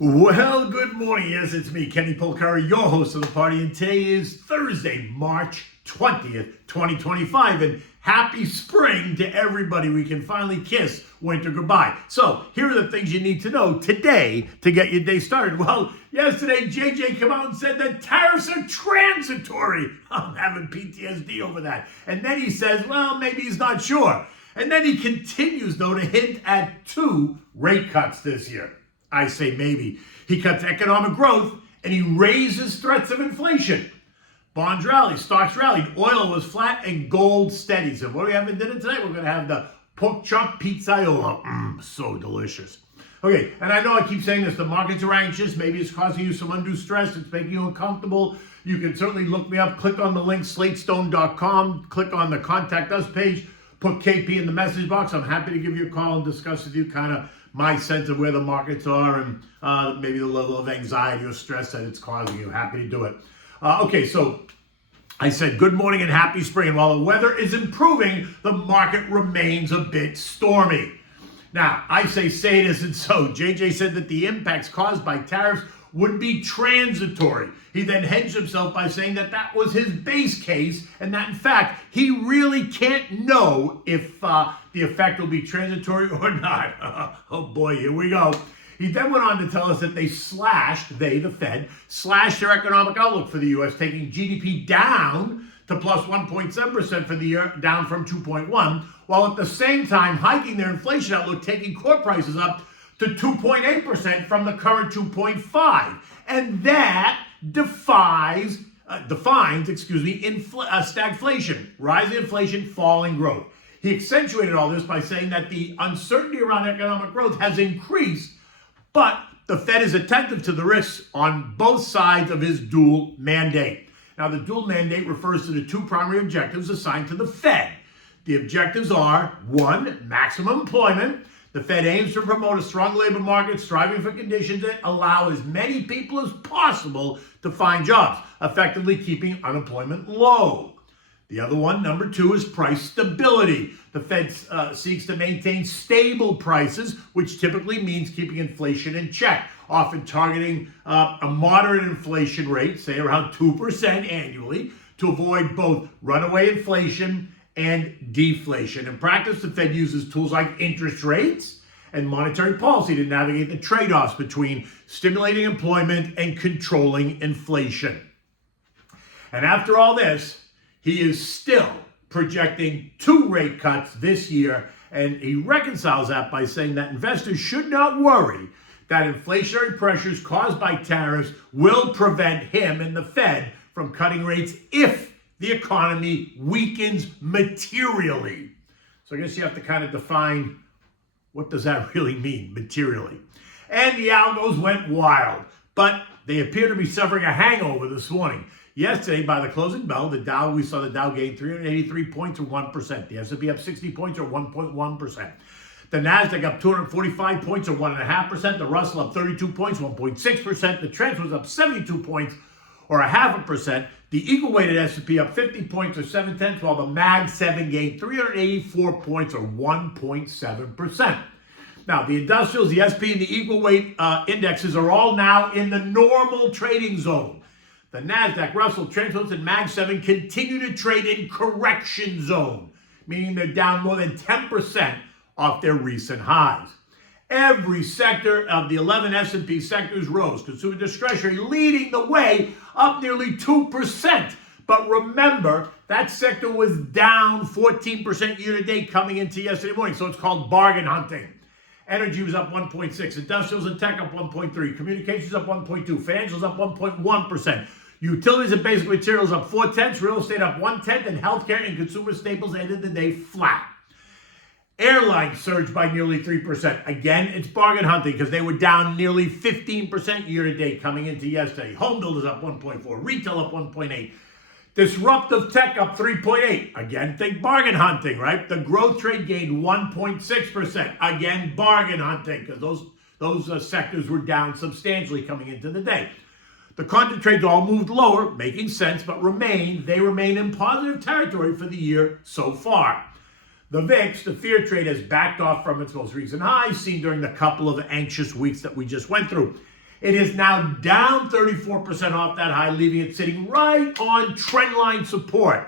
Well, good morning. Yes, it's me, Kenny Polcari, your host of the party, and today is Thursday, March 20th, 2025, and happy spring to everybody. We can finally kiss winter goodbye. So, here are the things you need to know today to get your day started. Well, yesterday, JJ came out and said that tariffs are transitory. I'm having PTSD over that. And then he says, well, maybe he's not sure. And then he continues, though, to hint at 2 rate cuts this year. I say maybe. He cuts economic growth and he raises threats of inflation. Bonds rallied, stocks rallied, oil was flat, and gold steady. So what do we have in dinner tonight? We're going to have the pork chop pizzaiola. So delicious. Okay, and I know I keep saying this, the markets are anxious. Maybe it's causing you some undue stress. It's making you uncomfortable. You can certainly look me up. Click on the link, slatestone.com. Click on the contact us page. Put KP in the message box. I'm happy to give you a call and discuss with you kind of my sense of where the markets are and maybe the level of anxiety or stress that it's causing you. Happy to do it. Okay, so I said good morning and happy spring. And while the weather is improving, the market remains a bit stormy. Now, I say it isn't so. JJ said that the impacts caused by tariffs would be transitory. He then hedged himself by saying that that was his base case and that, in fact, he really can't know if the effect will be transitory or not. Oh boy, here we go. He then went on to tell us that the Fed, slashed their economic outlook for the U.S., taking GDP down to plus 1.7% for the year, down from 2.1, while at the same time hiking their inflation outlook, taking core prices up to 2.8% from the current 2.5%. And that defines stagflation, rising inflation, falling growth. He accentuated all this by saying that the uncertainty around economic growth has increased, but the Fed is attentive to the risks on both sides of his dual mandate. Now, the dual mandate refers to the 2 primary objectives assigned to the Fed. The objectives are 1, maximum employment. The Fed aims to promote a strong labor market, striving for conditions that allow as many people as possible to find jobs, effectively keeping unemployment low. The other one, number 2, is price stability. The Fed seeks to maintain stable prices, which typically means keeping inflation in check, often targeting a moderate inflation rate, say around 2% annually, to avoid both runaway inflation and deflation. In practice, the Fed uses tools like interest rates and monetary policy to navigate the trade-offs between stimulating employment and controlling inflation. And after all this, he is still projecting 2 rate cuts this year, and he reconciles that by saying that investors should not worry that inflationary pressures caused by tariffs will prevent him and the Fed from cutting rates if the economy weakens materially. So I guess you have to kind of define what does that really mean, materially. And the algos went wild, but they appear to be suffering a hangover this morning. Yesterday, by the closing bell, we saw the Dow gain 383 points or 1%. The S&P up 60 points or 1.1%. The Nasdaq up 245 points or 1.5%. The Russell up 32 points, 1.6%. The Trent was up 72 points or 0.5%. The equal-weighted S&P up 50 points or 0.7, while the Mag 7 gained 384 points or 1.7%. Now, the industrials, the SP, and the equal-weight indexes are all now in the normal trading zone. The Nasdaq, Russell, Trent, and Mag 7 continue to trade in correction zone, meaning they're down more than 10% off their recent highs. Every sector of the 11 S&P sectors rose. Consumer discretionary leading the way, up nearly 2%. But remember, that sector was down 14% year-to-date coming into yesterday morning, so it's called bargain hunting. Energy was up 1.6%. Industrials and tech up 1.3%. Communications up 1.2%. Financials up 1.1%. Utilities and basic materials up 0.4%. Real estate up 0.1%. And healthcare and consumer staples ended the day flat. Airlines surged by nearly 3%. Again, it's bargain hunting because they were down nearly 15% year-to-date coming into yesterday. Home builders up 1.4%. Retail up 1.8%. Disruptive tech up 3.8%. Again, think bargain hunting, right? The growth trade gained 1.6%. Again, bargain hunting because those sectors were down substantially coming into the day. The content trades all moved lower, making sense, but they remain in positive territory for the year so far. The VIX, the fear trade, has backed off from its most recent highs seen during the couple of anxious weeks that we just went through. It is now down 34% off that high, leaving it sitting right on trendline support.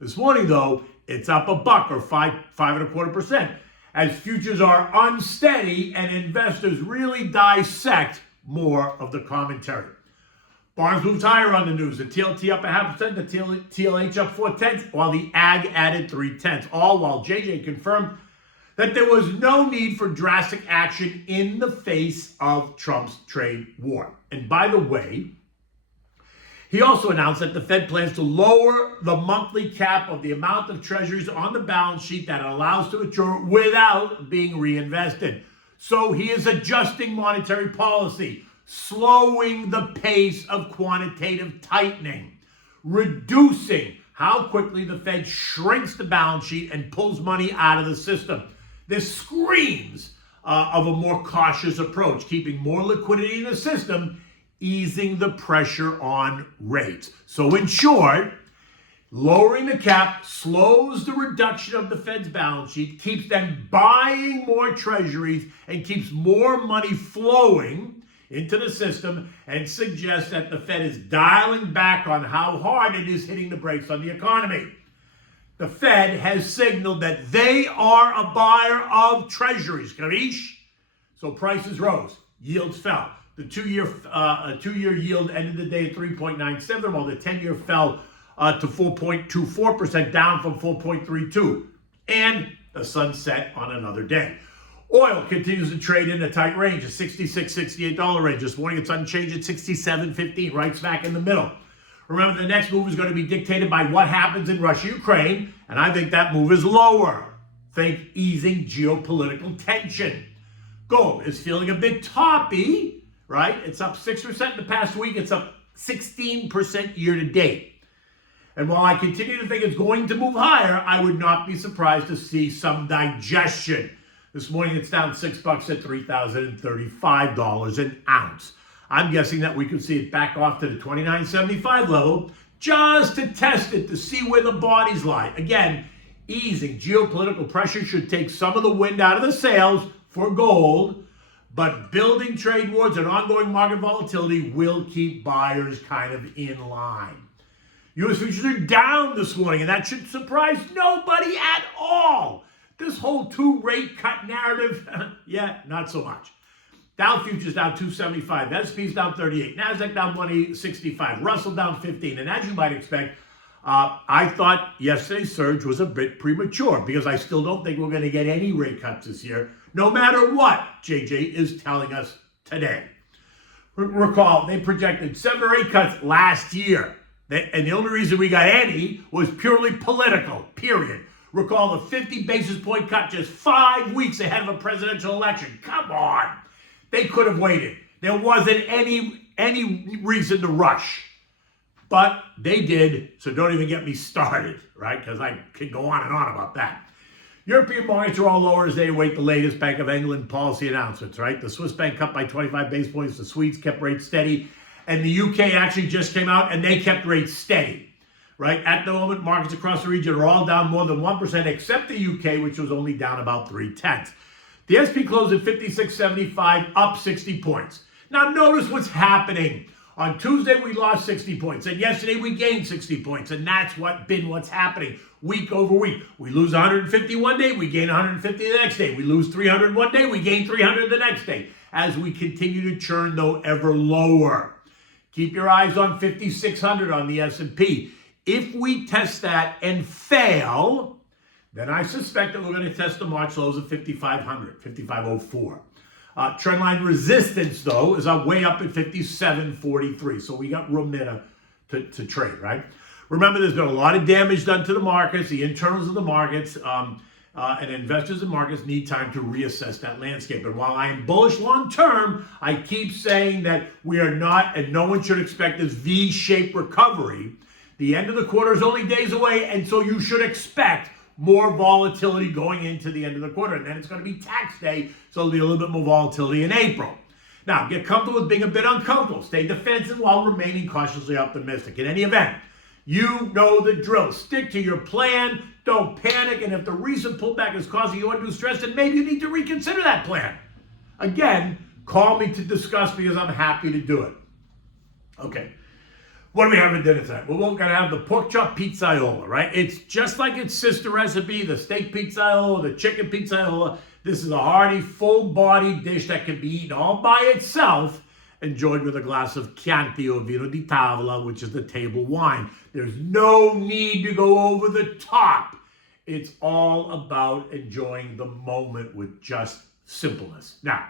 This morning, though, it's up a buck or 5.25%, as futures are unsteady and investors really dissect more of the commentary. Bonds moved higher on the news. The TLT up 0.5%, the TLH up 0.4, while the AG added 0.3, all while JJ confirmed that there was no need for drastic action in the face of Trump's trade war. And by the way, he also announced that the Fed plans to lower the monthly cap of the amount of treasuries on the balance sheet that it allows to mature without being reinvested. So he is adjusting monetary policy, slowing the pace of quantitative tightening, reducing how quickly the Fed shrinks the balance sheet and pulls money out of the system. This screams of a more cautious approach, keeping more liquidity in the system, easing the pressure on rates. So in short, lowering the cap slows the reduction of the Fed's balance sheet, keeps them buying more treasuries, and keeps more money flowing into the system, and suggests that the Fed is dialing back on how hard it is hitting the brakes on the economy. The Fed has signaled that they are a buyer of treasuries. Capiche? So prices rose, yields fell. The two-year yield ended the day at 3.97, while the 10-year fell to 4.24%, down from 4.32. And the sun set on another day. Oil continues to trade in a tight range, a $66, $68 range. This morning it's unchanged at $67.15, right smack in the middle. Remember, the next move is going to be dictated by what happens in Russia-Ukraine, and I think that move is lower. Think easing geopolitical tension. Gold is feeling a bit toppy, right? It's up 6% in the past week. It's up 16% year to date. And while I continue to think it's going to move higher, I would not be surprised to see some digestion. This morning it's down $6 at $3,035 an ounce. I'm guessing that we could see it back off to the $29.75 level just to test it, to see where the bodies lie. Again, easing geopolitical pressure should take some of the wind out of the sails for gold, but building trade wars and ongoing market volatility will keep buyers kind of in line. U.S. futures are down this morning, and that should surprise nobody at all. This whole two-rate cut narrative, yeah, not so much. Dow futures down 275, S&P's down 38, Nasdaq down 165, Russell down 15. And as you might expect, I thought yesterday's surge was a bit premature because I still don't think we're going to get any rate cuts this year, no matter what JJ is telling us today. Recall, they projected 7 or 8 cuts last year. And the only reason we got any was purely political, period. Recall the 50 basis point cut just 5 weeks ahead of a presidential election. Come on. They could have waited. There wasn't any reason to rush. But they did, so don't even get me started, right? Because I could go on and on about that. European markets are all lower as they await the latest Bank of England policy announcements, right? The Swiss bank cut by 25 basis points. The Swedes kept rates steady. And the UK actually just came out and they kept rates steady, right? At the moment, markets across the region are all down more than 1%, except the UK, which was only down about 0.3. The SP closed at 56.75, up 60 points. Now notice what's happening. On Tuesday, we lost 60 points, and yesterday we gained 60 points, and that's what's happening week over week. We lose 150 one day, we gain 150 the next day. We lose 300 one day, we gain 300 the next day, as we continue to churn, though, ever lower. Keep your eyes on 5,600 on the S&P. If we test that and fail, then I suspect that we're going to test the March lows of 5,500, 5,504. Trendline resistance, though, is way up at 57.43. So we got room there to trade, right? Remember, there's been a lot of damage done to the markets, the internals of the markets, and investors and markets need time to reassess that landscape. And while I am bullish long term, I keep saying that we are not, and no one should expect this V-shaped recovery. The end of the quarter is only days away, and so you should expect more volatility going into the end of the quarter. And then it's going to be tax day, so there'll be a little bit more volatility in April. Now, get comfortable with being a bit uncomfortable. Stay defensive while remaining cautiously optimistic. In any event, you know the drill. Stick to your plan. Don't panic. And if the recent pullback is causing you undue stress, then maybe you need to reconsider that plan. Again, Call me to discuss because I'm happy to do it. Okay. What do we have for dinner tonight? Well, we're going to have the pork chop pizzaiola, right? It's just like its sister recipe, the steak pizzaiola, the chicken pizzaiola. This is a hearty, full-bodied dish that can be eaten all by itself, enjoyed with a glass of Chianti or vino di tavola, which is the table wine. There's no need to go over the top. It's all about enjoying the moment with just simpleness. Now,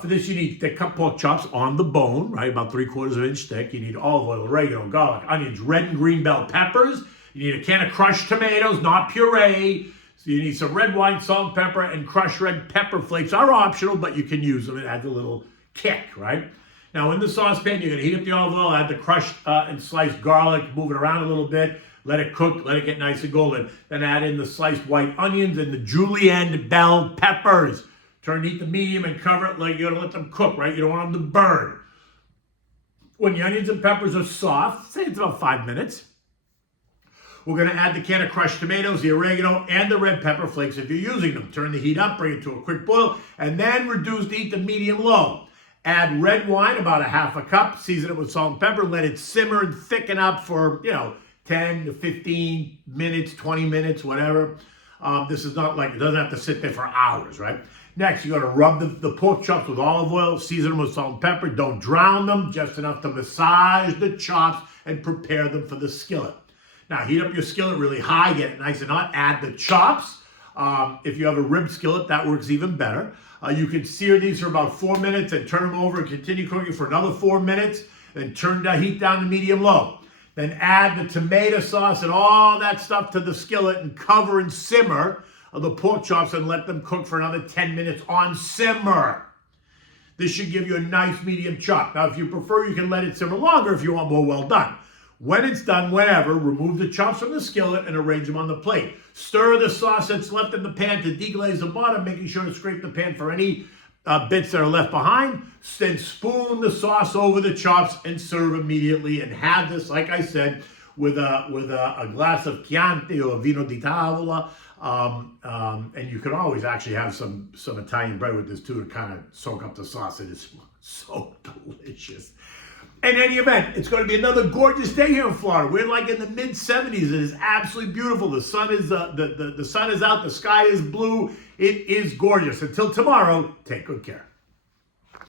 for this, you need thick cut pork chops on the bone, right? About 3/4 inch thick. You need olive oil, oregano, garlic, onions, red and green bell peppers. You need a can of crushed tomatoes, not puree. So you need some red wine, salt, and pepper, and crushed red pepper flakes are optional, but you can use them. It adds a little kick, right? Now, in the saucepan, you're going to heat up the olive oil, add the crushed and sliced garlic, move it around a little bit, let it cook, let it get nice and golden. Then add in the sliced white onions and the julienne bell peppers. Turn the heat to medium and cover it like you're going to let them cook, right? You don't want them to burn. When the onions and peppers are soft, say it's about 5 minutes, we're going to add the can of crushed tomatoes, the oregano, and the red pepper flakes if you're using them. Turn the heat up, bring it to a quick boil, and then reduce the heat to medium-low. Add red wine, about 1/2 cup, season it with salt and pepper, let it simmer and thicken up for, 10 to 15 minutes, 20 minutes, whatever. This is not like, it doesn't have to sit there for hours, right? Next, you're going to rub the pork chops with olive oil, season them with salt and pepper. Don't drown them, just enough to massage the chops and prepare them for the skillet. Now, heat up your skillet really high, get it nice and hot. Add the chops. If you have a rib skillet, that works even better. You can sear these for about 4 minutes and turn them over and continue cooking for another 4 minutes. Then turn the heat down to medium-low. Then add the tomato sauce and all that stuff to the skillet and cover and simmer the pork chops and let them cook for another 10 minutes on simmer. This should give you a nice medium chop. Now, if you prefer, you can let it simmer longer if you want more well done. When it's done, remove the chops from the skillet and arrange them on the plate. Stir the sauce that's left in the pan to deglaze the bottom, making sure to scrape the pan for any bits that are left behind. Then spoon the sauce over the chops and serve immediately. And have this, like I said, with a glass of Chianti or vino di tavola. And you can always actually have some Italian bread with this too to kind of soak up the sauce. It is so delicious. In any event, it's going to be another gorgeous day here in Florida. We're like in the mid-70s. It is absolutely beautiful. The sun is the sun is out. The sky is blue. It is gorgeous. Until tomorrow, take good care.